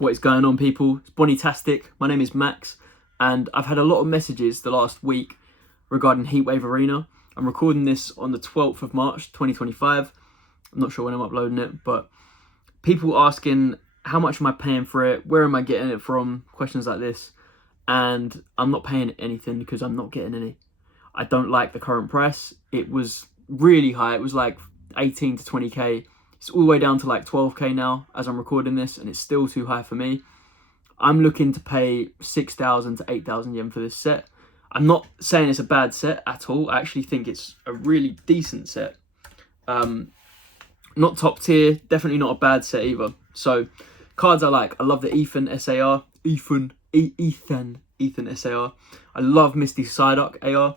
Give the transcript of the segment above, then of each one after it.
What is going on, people? It's Bonnie-tastic. My name is Max, and I've had a lot of messages the last week regarding Heatwave Arena. I'm recording this on the 12th of March 2025. I'm not sure when I'm uploading it, but people asking how much am I paying for it, where am I getting it from, questions like this. And I'm not paying anything because I'm not getting any. I don't like the current price. It was really high. It was like 18 to 20k. It's all the way down to like 12k now as I'm recording this, and it's still too high for me. I'm looking to pay 6,000 to 8,000 yen for this set. I'm not saying it's a bad set at all. I actually think it's a really decent set. Not top tier, definitely not a bad set either. So cards I like. I love the Eevee SAR. Eevee SAR. I love Misty Psyduck AR.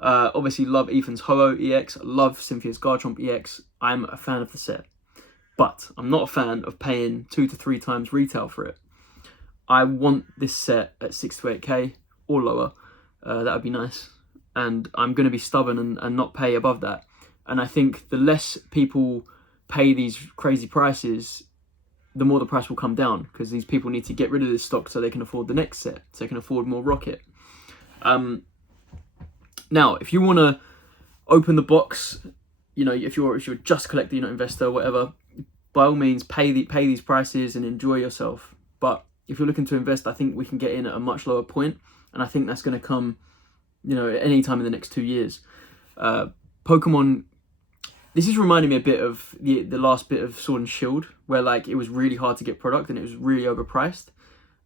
Obviously love Eevee's Ho-Oh EX. I love Cynthia's Garchomp EX. I'm a fan of the set. But I'm not a fan of paying 2 to 3 times retail for it. I want this set at 6 to 8k or lower. That would be nice. And I'm going to be stubborn and not pay above that. And I think the less people pay these crazy prices, the more the price will come down, because these people need to get rid of this stock so they can afford the next set, so they can afford more Rocket. Now, if you want to open the box, you know, if you're just a collector, you're not an investor, whatever, by all means, pay these prices and enjoy yourself. But if you're looking to invest, I think we can get in at a much lower point, and I think that's going to come, you know, any time in the next 2 years. Pokemon. This is reminding me a bit of the last bit of Sword and Shield, where like it was really hard to get product and it was really overpriced,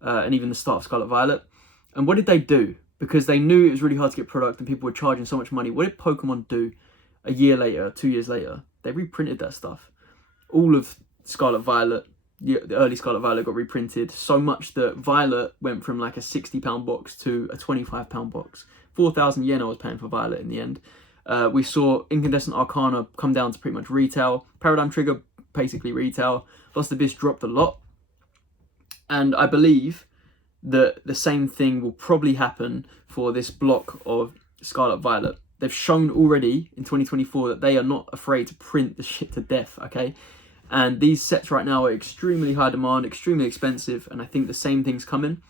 and even the start of Scarlet Violet. And what did they do? Because they knew it was really hard to get product and people were charging so much money. What did Pokemon do a year later, 2 years later? They reprinted that stuff. All of Scarlet Violet, the early Scarlet Violet got reprinted, so much that Violet went from like a £60 box to a £25 box. 4,000 yen I was paying for Violet in the end. We saw Incandescent Arcana come down to pretty much retail. Paradigm Trigger, basically retail. Lost Abyss dropped a lot. And I believe that the same thing will probably happen for this block of Scarlet Violet. They've shown already in 2024 that they are not afraid to print the shit to death, okay? And these sets right now are extremely high demand, extremely expensive, and I think the same thing's coming.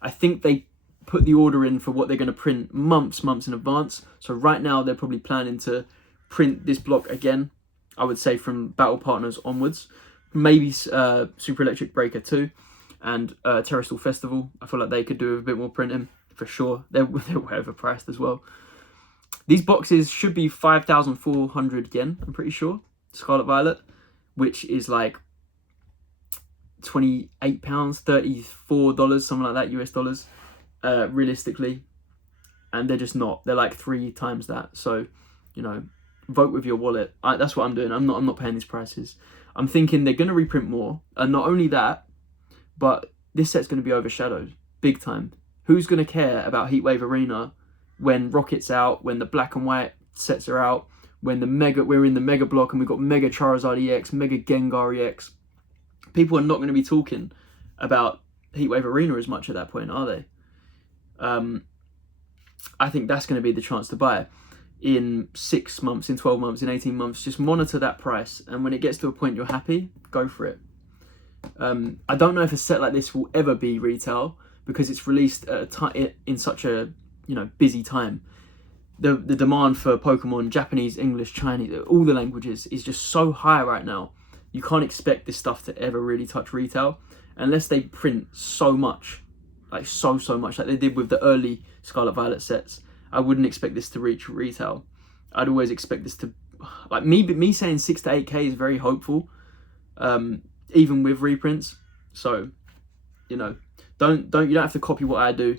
I think they put the order in for what they're going to print months in advance. So right now they're probably planning to print this block again, I would say from Battle Partners onwards. Maybe Super Electric Breaker 2 and Terrestrial Festival. I feel like they could do a bit more printing for sure. They're way overpriced as well. These boxes should be 5,400 yen, I'm pretty sure. Scarlet Violet, which is like £28, $34, something like that, US dollars. Realistically, and they're just not. They're like 3 times that. So, you know, vote with your wallet. That's what I'm doing. I'm not paying these prices. I'm thinking they're going to reprint more, and not only that, but this set's going to be overshadowed big time. Who's going to care about Heatwave Arena when Rocket's out, when the black and white sets are out, when we're in the mega block and we've got Mega Charizard EX, Mega Gengar EX? People are not going to be talking about Heatwave Arena as much at that point, are they? I think that's going to be the chance to buy in 6 months, in 12 months, in 18 months. Just monitor that price, and when it gets to a point you're happy, go for it. I don't know if a set like this will ever be retail because it's released at in such a, you know, busy time. The demand for Pokemon, Japanese, English, Chinese, all the languages is just so high right now. You can't expect this stuff to ever really touch retail unless they print so much. Like so much, like they did with the early Scarlet Violet sets. I wouldn't expect this to reach retail. I'd always expect this to, like me saying 6 to 8k is very hopeful, even with reprints. So, you know, you don't have to copy what I do.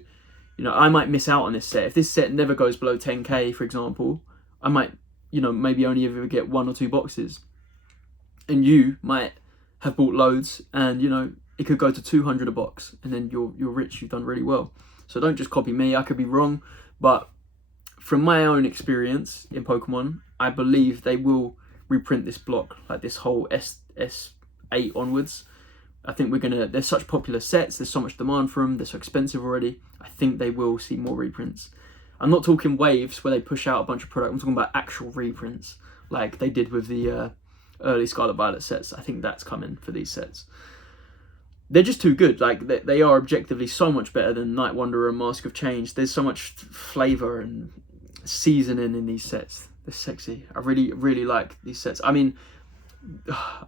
You know, I might miss out on this set. If this set never goes below 10k, for example, I might, you know, maybe only ever get 1 or 2 boxes, and you might have bought loads, and you know, it could go to 200 a box, and then you're rich, you've done really well. So don't just copy me, I could be wrong, but from my own experience in Pokemon, I believe they will reprint this block, like this whole S8 onwards. I think there's such popular sets, there's so much demand for them, they're so expensive already. I think they will see more reprints. I'm not talking waves where they push out a bunch of product, I'm talking about actual reprints, like they did with the early Scarlet Violet sets. I think that's coming for these sets. they're just too good. Like they are objectively so much better than Night Wanderer and Mask of Change. There's so much flavor and seasoning in these sets. They're sexy. I really like these sets. I mean,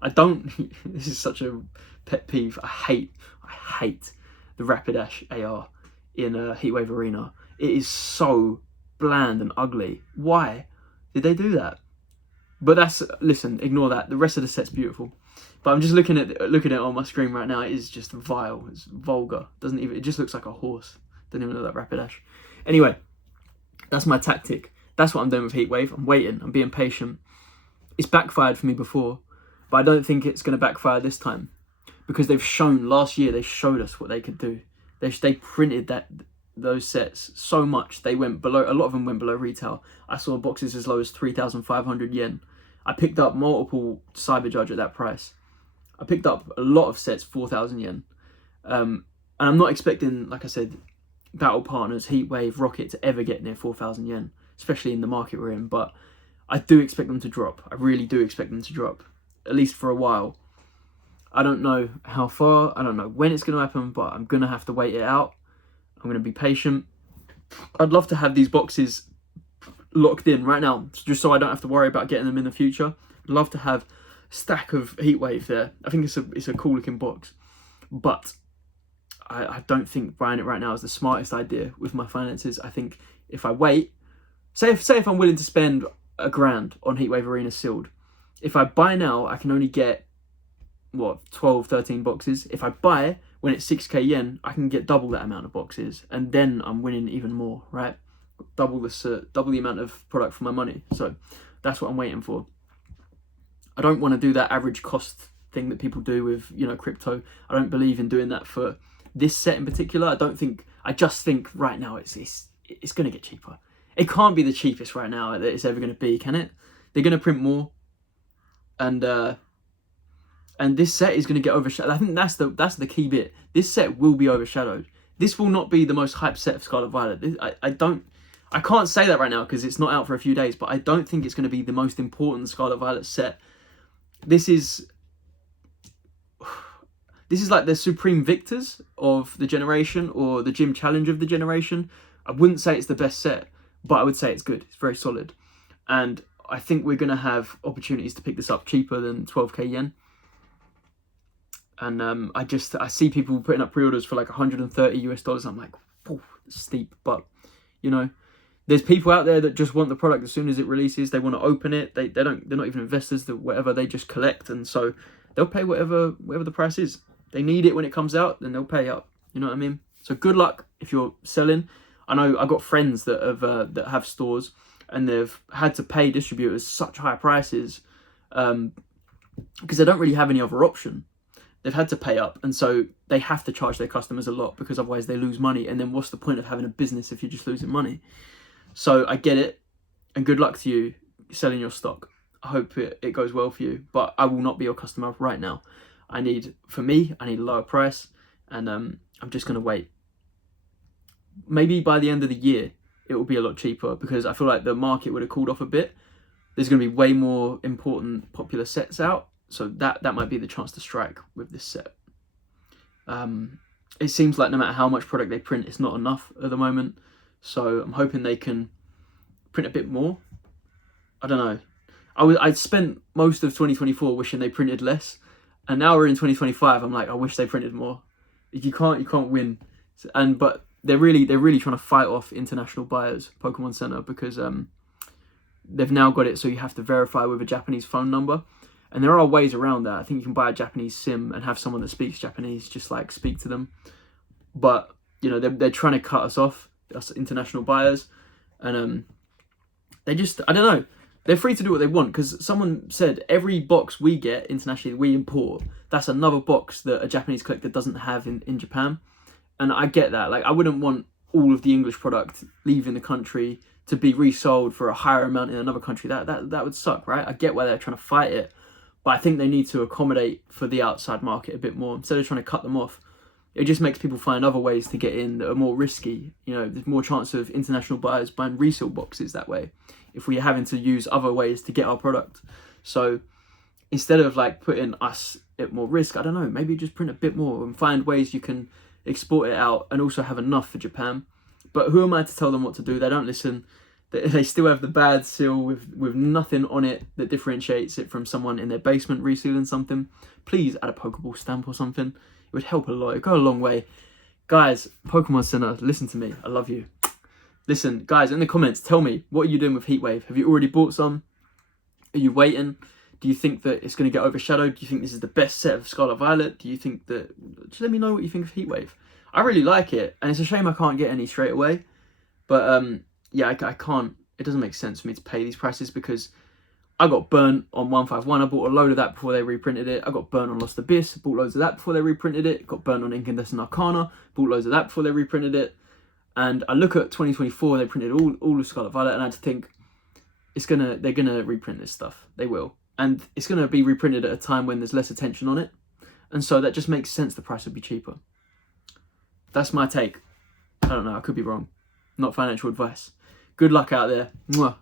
I don't. This is such a pet peeve. I hate the Rapidash AR in Heatwave Arena. It is so bland and ugly. Why did they do that? But listen, ignore that. The rest of the set's beautiful. But I'm just looking at it on my screen right now. It is just vile. It's vulgar. It just looks like a horse. Don't even know that Rapidash. Anyway, that's my tactic. That's what I'm doing with Heatwave. I'm waiting. I'm being patient. It's backfired for me before, but I don't think it's going to backfire this time, because last year they showed us what they could do. They printed those sets so much. They went below. A lot of them went below retail. I saw boxes as low as 3,500 yen. I picked up multiple Cyber Judge at that price. I picked up a lot of sets, 4,000 yen. And I'm not expecting, like I said, Battle Partners, Heatwave, Rocket to ever get near 4,000 yen, especially in the market we're in. But I do expect them to drop. I really do expect them to drop, at least for a while. I don't know how far. I don't know when it's going to happen, but I'm going to have to wait it out. I'm going to be patient. I'd love to have these boxes locked in right now, just so I don't have to worry about getting them in the future. I'd love to have a stack of Heatwave there. I think it's a cool looking box, but I don't think buying it right now is the smartest idea with my finances. I think if I wait, say if I'm willing to spend $1,000 on Heatwave Arena sealed, if I buy now, I can only get 12, 13 boxes. If I buy when it's 6k yen, I can get double that amount of boxes, and then I'm winning even more, right? Double the amount of product for my money. So that's what I'm waiting for. I don't want to do that average cost thing that people do with, crypto. I don't believe in doing that for this set in particular. I just think right now it's going to get cheaper. It can't be the cheapest right now that it's ever going to be, can it? They're going to print more, and this set is going to get overshadowed. I think that's the key bit. This set will be overshadowed. This will not be the most hyped set of Scarlet Violet. I can't say that right now because it's not out for a few days, but I don't think it's going to be the most important Scarlet Violet set. This is like the Supreme Victors of the generation, or the Gym Challenge of the generation. I wouldn't say it's the best set, but I would say it's good. It's very solid. And I think we're going to have opportunities to pick this up cheaper than 12k yen. And I see people putting up pre-orders for like $130. I'm like, oh, steep. But, there's people out there that just want the product as soon as it releases. They want to open it. They're not even investors, whatever. They just collect, and so they'll pay whatever the price is. They need it when it comes out, then they'll pay up. You know what I mean? So good luck if you're selling. I know I got friends that have stores, and they've had to pay distributors such high prices because they don't really have any other option. They've had to pay up, and so they have to charge their customers a lot, because otherwise they lose money. And then what's the point of having a business if you're just losing money? So I get it, and good luck to you selling your stock. I hope it goes well for you, but I will not be your customer right now. I need a lower price, and I'm just going to wait. Maybe by the end of the year, it will be a lot cheaper, because I feel like the market would have cooled off a bit. There's going to be way more important popular sets out, so that might be the chance to strike with this set. It seems like no matter how much product they print, it's not enough at the moment. So I'm hoping they can print a bit more. I don't know. I spent most of 2024 wishing they printed less, and now we're in 2025. I'm like, I wish they printed more. You can't win. But they're really trying to fight off international buyers, Pokemon Center, because they've now got it so you have to verify with a Japanese phone number. And there are ways around that. I think you can buy a Japanese SIM and have someone that speaks Japanese just like speak to them. But they're trying to cut us off, us international buyers, and I don't know. They're free to do what they want, because someone said every box we get internationally, we import, that's another box that a Japanese collector doesn't have in Japan. And I get that. Like, I wouldn't want all of the English product leaving the country to be resold for a higher amount in another country. That would suck, right? I get why they're trying to fight it, but I think they need to accommodate for the outside market a bit more instead of trying to cut them off. It just makes people find other ways to get in that are more risky. There's more chance of international buyers buying resale boxes that way, if we're having to use other ways to get our product. So instead of like putting us at more risk, I don't know, maybe just print a bit more and find ways you can export it out and also have enough for Japan. But who am I to tell them what to do? They don't listen. They still have the bad seal with nothing on it that differentiates it from someone in their basement resealing something. Please add a Pokeball stamp or something. It would help a lot. It would go a long way. Guys, Pokemon Sinnoh, listen to me. I love you. Listen, guys, in the comments, tell me, what are you doing with Heatwave? Have you already bought some? Are you waiting? Do you think that it's going to get overshadowed? Do you think this is the best set of Scarlet Violet? Do you think that... Just let me know what you think of Heatwave. I really like it, and it's a shame I can't get any straight away. But, yeah, I can't... It doesn't make sense for me to pay these prices because I got burnt on 151. I bought a load of that before they reprinted it. I got burnt on Lost Abyss. Bought loads of that before they reprinted it. Got burnt on Incandescent Arcana. Bought loads of that before they reprinted it. And I look at 2024, they printed all of Scarlet Violet, and I just think they're gonna reprint this stuff. They will. And it's gonna be reprinted at a time when there's less attention on it. And so that just makes sense, the price would be cheaper. That's my take. I don't know, I could be wrong. Not financial advice. Good luck out there. Mwah.